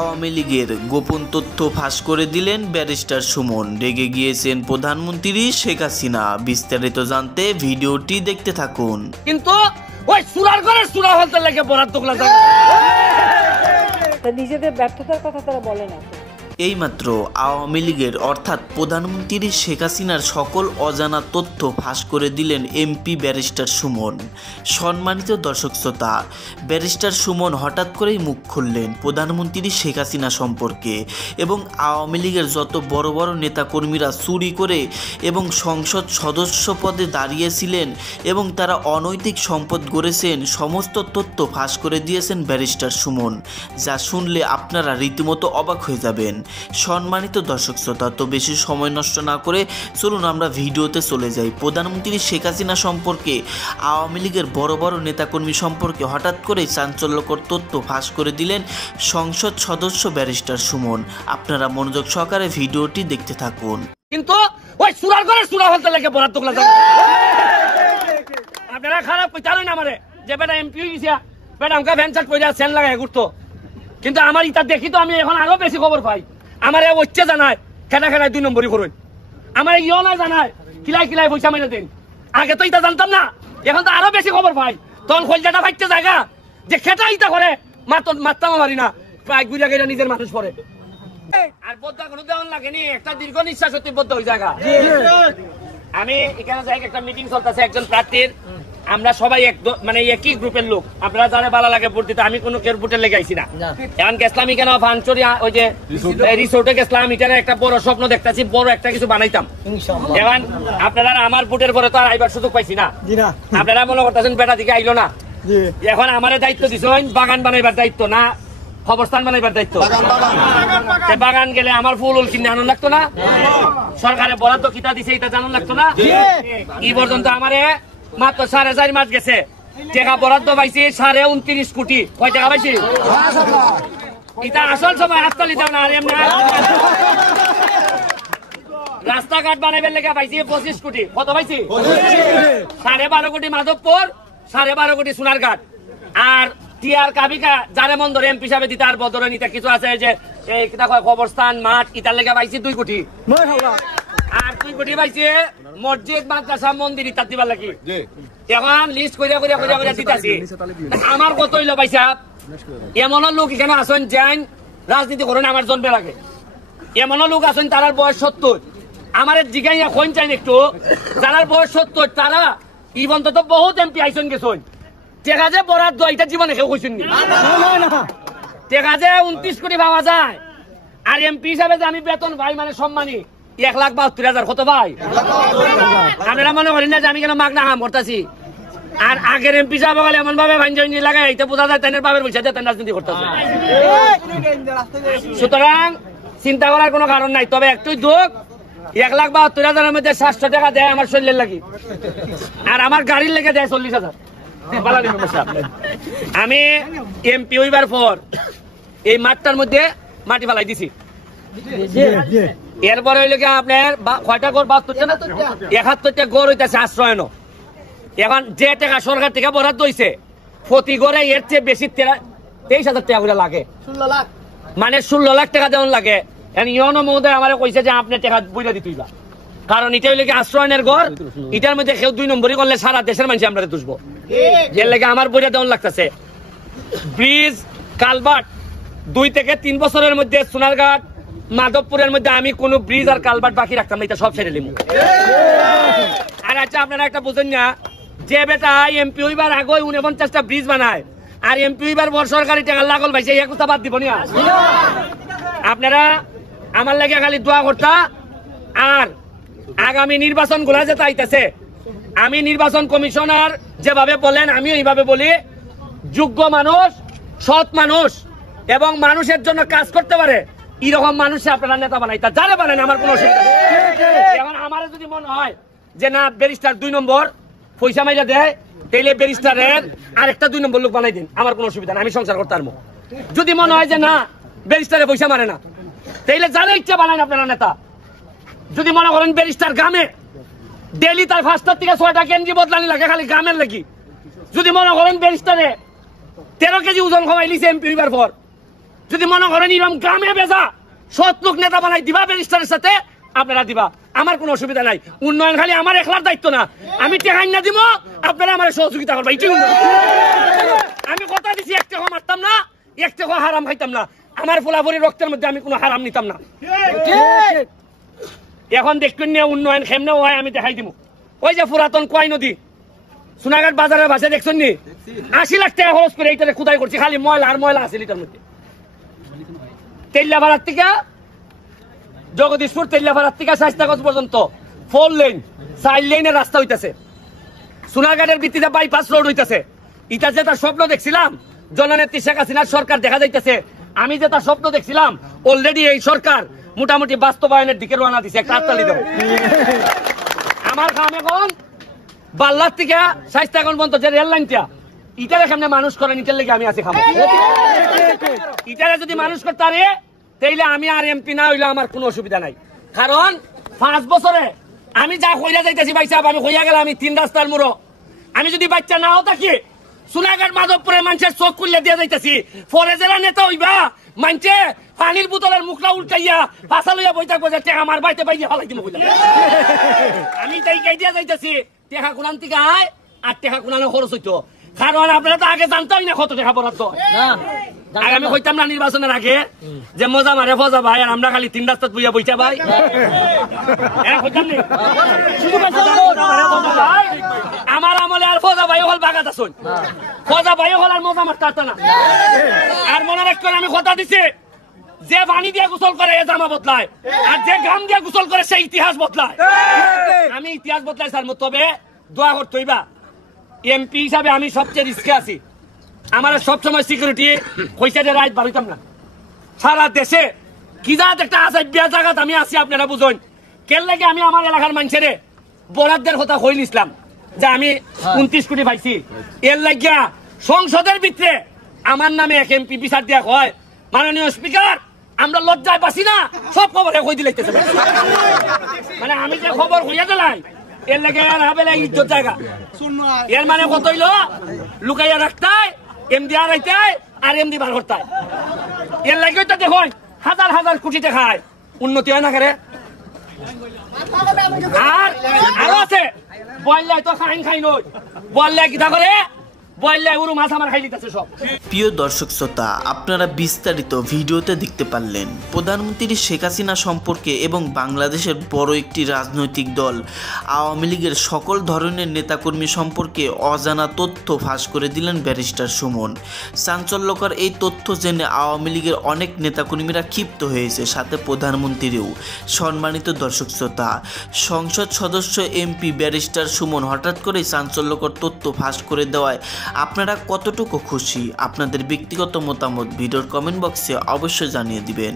আওয়ামী লীগের গোপন তথ্য ফাঁস করে দিলেন ব্যারিস্টার সুমন। রেগে গিয়েছেন প্রধানমন্ত্রী শেখ হাসিনা। বিস্তারিত জানতে ভিডিওটি দেখতে থাকুন। কিন্তু ওই সুরার ঘরে সুরা হলতে লেগে বরাদ্দ গুলা যায়, নিজেদের ব্যর্থতার কথা তারা বলে না। এইমাত্র আওয়ামী লীগের অর্থাৎ প্রধানমন্ত্রী শেখ হাসিনার সকল অজানা তথ্য ফাঁস করে দিলেন এমপি ব্যারিস্টার সুমন। সম্মানিত দর্শক শ্রোতা, ব্যারিস্টার সুমন হঠাৎ করেই মুখ খুললেন প্রধানমন্ত্রী শেখ হাসিনা সম্পর্কে এবং আওয়ামী লীগের যত বড় বড় নেতাকর্মীরা চুরি করে এবং সংসদ সদস্য পদে দাঁড়িয়েছিলেন এবং তারা অনৈতিক সম্পদ গড়েছেন, সমস্ত তথ্য ফাঁস করে দিয়েছেন ব্যারিস্টার সুমন, যা শুনলে আপনারা রীতিমতো অবাক হয়ে যাবেন। সম্মানিত দর্শক শ্রোতা, তো বেশি সময় নষ্ট না করে চলুন আমরা ভিডিওতে চলে যাই। প্রধানমন্ত্রী শেখ হাসিনা সম্পর্কে, আওয়ামী লীগের বড় বড় নেতাকর্মী সম্পর্কে হঠাৎ করে চাঞ্চল্যকর তথ্য ফাঁস করে দিলেন সংসদ সদস্য ব্যারিস্টার সুমন। আপনারা মনোযোগ সহকারে ভিডিওটি দেখতে থাকুন। কিন্তু ওই সুরার ঘরে সুরা হলতে লেগে বরাদ্দ গুলা যায়। আপনারা খারাপ কইতালেন আমারে যে বেটা এমপি হইছে, বেটা আমকা ভ্যানচাট কইরা সেন লাগায় ঘুরতো, কিন্তু আমার ইটা দেখি তো আমি এখন আরো বেশি খবর পাই। আমার ওচ্ছে জানায় খেলা খেলায় 2 নম্বরই করুন, আমার ইও না জানায় কিলাই কিলাই পয়সা মেরে দিন। আগে তো ইটা জানতাম না, এখন তো আরো বেশি খবর পাই। তখন খোলজাটা ফাইতে জায়গা যে খেটা ইটা করে মারতাম মারি না, প্রায় গুড়া গেড়া নিজের মানুষ পরে। আর বদ্ধা কোনো দেওয়ান লাগেনি, একটা দীর্ঘ নিঃশ্বাস হতে বদ্ধ হয়ে জায়গা। আমি এখানে যাই, একটা মিটিং চলতেছে একজন প্রার্থীর, আমরা সবাই মানে একই গ্রুপের লোক। আপনারা জানে ভালো লাগে ভোট দিতে, আমি কোনো কেউ ভোটে লেগে আইছি না। এখন গেছিলাম এখানে ভানচুরি, ওই যে রিসোর্টে গেছিলাম, এখানে একটা বড় স্বপ্ন দেখতেছি, বড় একটা কিছু বানাইতাম। এখন আপনারা আমার ভোটের পরে তো আর আইবার সুযোগ পাইছি না। আপনারা মনে করতেছেন বেটা দিকে আইলো না। এখন আমার দায়িত্ব দিছেন বাগান বানাইবার দায়িত্ব, না খবরস্থান বানাইবার দায়িত্ব। বাগান গেলে আমার ফুল উল কিনে আনন্দ লাগতো না, সরকারের বরাদ্দ কিতা দিছে এটা জানান লাগতো না। এই পর্যন্ত আমারে মাত্র 4.5 মাস গেছে, টাকা বরাদ্দ পাইছি 29.5 কোটি। কয় টাকা পাইছি? এটা আসল সময় হাততালি দাও না। রাস্তাঘাট বানাইবার লেগে পাইছি 25 কোটি। কত পাইছি? 12.5 কোটি মাধবপুর, 12.5 কোটি সোনারঘাট। আর টিআর কাবিকা যারে মন ধরে এমপি হিসাবে দিতে আর বদরে নিতে কিছু আছে যে এই কিতা কয় কবরস্থান মাঠ, ইটার লেগে পাইছি 2 কোটি। আর 2 কোটি পাইছে মসজিদ মাদ্রাসা মন্দির ইত্যাদি দিবার লাগি। এখন লিস্ট কইরা কইরা কইরা কইরা দিতাছি। আমার কত হইলো পয়সা? এমন লোক এখানে আসেন যান রাজনীতি করেন আমার জন্মের আগে, এমন লোক আসেন তারার বয়স 70। আমার জিগাইয়া কোন চাই একটু, যারার বয়স 70 তারা ইভন তো বহুত এমপি আইসন গেছেন। টেকা যে বরাদ্দ এটা জীবনে কেউ কইছেন নি। টেকা যে 29 কোটি পাওয়া যায়, আর এমপি হিসাবে যে আমি বেতন ভাই মানে সম্মানী 1,72,000। কত ভাই? আপনারা মনে করেন না যে আমি কেন মাগনা কাম করতেছি। আর আগের এমপি সাহেব বলে এমন ভাবে ভাঞ্জি লাগাই এটা বোঝা যায় তাদের বাবের পয়সা দিয়ে রাজনীতি করতেছে। সুতরাং চিন্তা করার কোনো কারণ নাই। তবে একটু দুঃখ, 1,72,000-এর মধ্যে 700 টাকা দেয় আমার শরীরের লাগি, আর আমার গাড়ির লেগে দেয় 40,000। আমি এমপি হইবার পর এই মাঠটার মধ্যে মাটি ফেলাই দিছি। এরপরে হইল কি আপনার কয়টা গড়? 71টা গড় হইতেছে আশ্রয়ন। এখন যে টাকা সরকার থেকে বরাদ্দ হইছে প্রতি গড়ে এর চেয়ে বেশি 23,000 টাকা করে লাগে, মানে 16 লাখ টাকা দেওয়ান লাগে। ইয়নো মহোদয় আমার কইছে যে আপনি টাকা বইলা দিতেইবা, কারণ এটা হইলে কি আশ্রয়নের ঘর, এটার মধ্যে কেউ 2 নম্বরই করলে সারা দেশের মানুষ আমরা দুষবো। এর লেগে আমার বইটা দেওয়ান লাগতেছে। ব্রিজ কালভার্ট 2 থেকে 3 বছরের মধ্যে সোনারঘাট মাধবপুরের মধ্যে আমি কোন ব্রিজ আর কালভার্ট বাকি রাখতাম না, এটা সব ছেড়ে দিলাম। আর আচ্ছা আপনারা একটা বুঝেন না, যে বেটা এমপি হইবার আগে 49টা ব্রিজ বানায় আর এমপি হইবার বড় সরকারি টাকা লাগল ভাই, সেই কথা বাদ দিব না। আপনারা আমার লাগে খালি দোয়া করতা। আর আগামী নির্বাচন গুলা যে আইতেছে, আমি নির্বাচন কমিশনার যেভাবে বলেন আমি এইভাবে বলি, যোগ্য মানুষ, সৎ মানুষ এবং মানুষের জন্য কাজ করতে পারে এরকম মানুষ আপনারা নেতা বানাইতা যারা বানান, আমার কোনো অসুবিধা নেই। এখন আমার যদি মনে হয় যে না ব্যারিস্টার 2 নম্বর পয়সা মাইরা দেয়, তাইলে ব্যারিস্টারের আরেকটা 2 নম্বর লোক বানাই দিন, আমার কোনো অসুবিধা নেই, আমি সংসার করতে পারবো। যদি মনে হয় যে না ব্যারিস্টারে পয়সা মারে না, তাইলে যারা ইচ্ছা বানান আপনারা নেতা। যদি মনে করেন ব্যারিস্টার গ্রামে ডেলি তার 5টা থেকে 6টা কেজি বদলানি লাগে খালি গ্রামের লাগি, যদি মনে করেন ব্যারিস্টারে 13 কেজি ওজন কমাই লিছে এমপি হইবার পর, যদি মনে করেন এরকম গ্রামে বেজা সৎ লোক নেতা বানাই দিবা ব্যারিস্টারের সাথে আপনারা দিবা, আমার কোনো অসুবিধা নাই। উন্নয়ন খালি আমার একলার দায়িত্ব না, আমি টেকা না দিব, আপনারা আমার সহযোগিতা করবা, এটাই উন্নয়ন। আমি কথা দিছি 1 টাকা মারতাম না, 1 টাকা হারাম খাইতাম না, আমার ফোলাফলি রক্তের মধ্যে আমি কোনো হারাম নিতাম না। এখন দেখুন নিয়ে উন্নয়ন কেমনে হয় আমি দেখাই দিব। ওই যে পুরাতন কয় নদী সোনাঘাট বাজারের ভাষা দেখছেন নি, 80 লাখ টাকা খরচ করে এইটারে খুদাই করছি, খালি ময়লা আর ময়লা আছে এটার মধ্যে। তেল্লাপাড়ার থেকে জগদীশপুর, তেল্লাপাড়ার থেকে শাইস্তাগঞ্জ পর্যন্ত 4 লেন 4 লেনের রাস্তা হইতেছে, সোনারঘাটের ভিত্তিতে বাইপাস রোড হইতেছে। এটা যে তার স্বপ্ন দেখছিলাম জননেত্রী শেখ হাসিনার সরকার দেখা যাইতেছে, আমি যে তার স্বপ্ন দেখছিলাম অলরেডি এই সরকার মোটামুটি বাস্তবায়নের দিকে রওনা দিছে। একটা হাততালি দাও। আমার কাম এখন বাল্লার থেকে শাইস্তাগঞ্জ পর্যন্ত যে রেল লাইনটা ইটারে সামনে মানুষ করেন, ইটার লেগে আমি আছি খাবো। ইটারে যদি মানুষ করতে পারে তাইলে আমি আর এমপি না হইলে আমার কোনো অসুবিধা নাই। কারণ 5 বছরে আমি যা কইরা যাইতেছি ভাই সাহেব, আমি কইয়া গেলাম আমি 3 রাস্তার মুড়ো। আমি যদি বাচ্চা নাও থাকি সোনাঘাট মাধবপুরের মানুষের চোখ খুললে দিয়ে যাইতেছি, পরে জেলা নেতা হইবা মানছে পানির বোতলের মুখটা উল্টাইয়া পাশা লইয়া বই থাকবো যে টেকা আমার বাইতে পাইয়া ফালাই দিব। আমি তাই গাই দিয়া যাইতেছি টেকা কোনান থেকে আয় আর টেকা কোনানো খরচ হইতো। কারণ আপনারা তো আগে জানতাম না কত টাকা বরাদ্দ। আর আমি কইতাম না নির্বাচনের আগে যে মজা মারে ফজা ভাই আর আমরা খালি 3 রাস্তাত বইয়া বইছা ভাই, আমার আমলে আর ফজা ভাই হল বাগাত আসুন, ফজা ভাই হল আর মজা মারতে না। আর মনে রাখবেন আমি কথা দিছি যে পানি দিয়ে গোসল করে এ জামা বদলায়, আর যে গাম দিয়ে গোসল করে সে ইতিহাস বদলায়। আমি ইতিহাস বদলাই স্যার, তবে দোয়া করতে হইবা। এমপি হিসাবে আমি সবচেয়ে রিস্কে আছি, আমার সবসময় সিকিউরিটি পয়সাতে রাইট বাড়িতাম না। সারা দেশে কি জাত একটা আছে বিয়া জায়গাত আমি আছি আপনারা বুঝুন। কেন লাগে আমি আমার এলাকার মানুষের বরাদ্দের কথা কই নিছিলাম যে আমি 29 কোটি পাইছি, এর লাগিয়া সংসদের ভিতরে আমার নামে এক এমপি বিচার দেয়া হয়, মাননীয় স্পিকার আমরা লজ্জায় বাসি না, সব খবর কই দিলাইতেছে। মানে আমি যে খবর হইয়া দিলাই এর লাগে আর হাবেলে ইজ্জত জায়গা। এর মানে কত হইল লুকাইয়া রাখতাই এমডি আর আইতাই আর এমডি বার করতাই। এর লাগে তো দেখুন হাজার হাজার কোটি টাকায় উন্নতি হয় না করে। আর আরো আছে বললাই তো খাইন খাই নই, বললাই কিটা করে বললাই উরু মাছ আমার খাই দিতেছে সব। প্রিয় দর্শক শ্রোতা, আপনারা বিস্তারিত ভিডিওতে দেখতে পারলেন প্রধানমন্ত্রী শেখ হাসিনা সম্পর্কে এবং বাংলাদেশের বড় একটি রাজনৈতিক দল আওয়ামী লীগের সকল ধরনের নেতাকর্মী সম্পর্কে অজানা তথ্য ফাঁস করে দিলেন ব্যারিস্টার সুমন। চাঞ্চল্যকর এই তথ্য জেনে আওয়ামী লীগের অনেক নেতাকর্মীরা ক্ষিপ্ত হয়েছে, সাথে প্রধানমন্ত্রীও। সম্মানিত দর্শক শ্রোতা, সংসদ সদস্য এমপি ব্যারিস্টার সুমন হঠাৎ করেই চাঞ্চল্যকর তথ্য ফাঁস করে দেওয়ায় আপনারা কতটুকু খুশি? আপনাদের ব্যক্তিগত মতামত ভিডিওর কমেন্ট বক্সে অবশ্যই জানিয়ে দিবেন।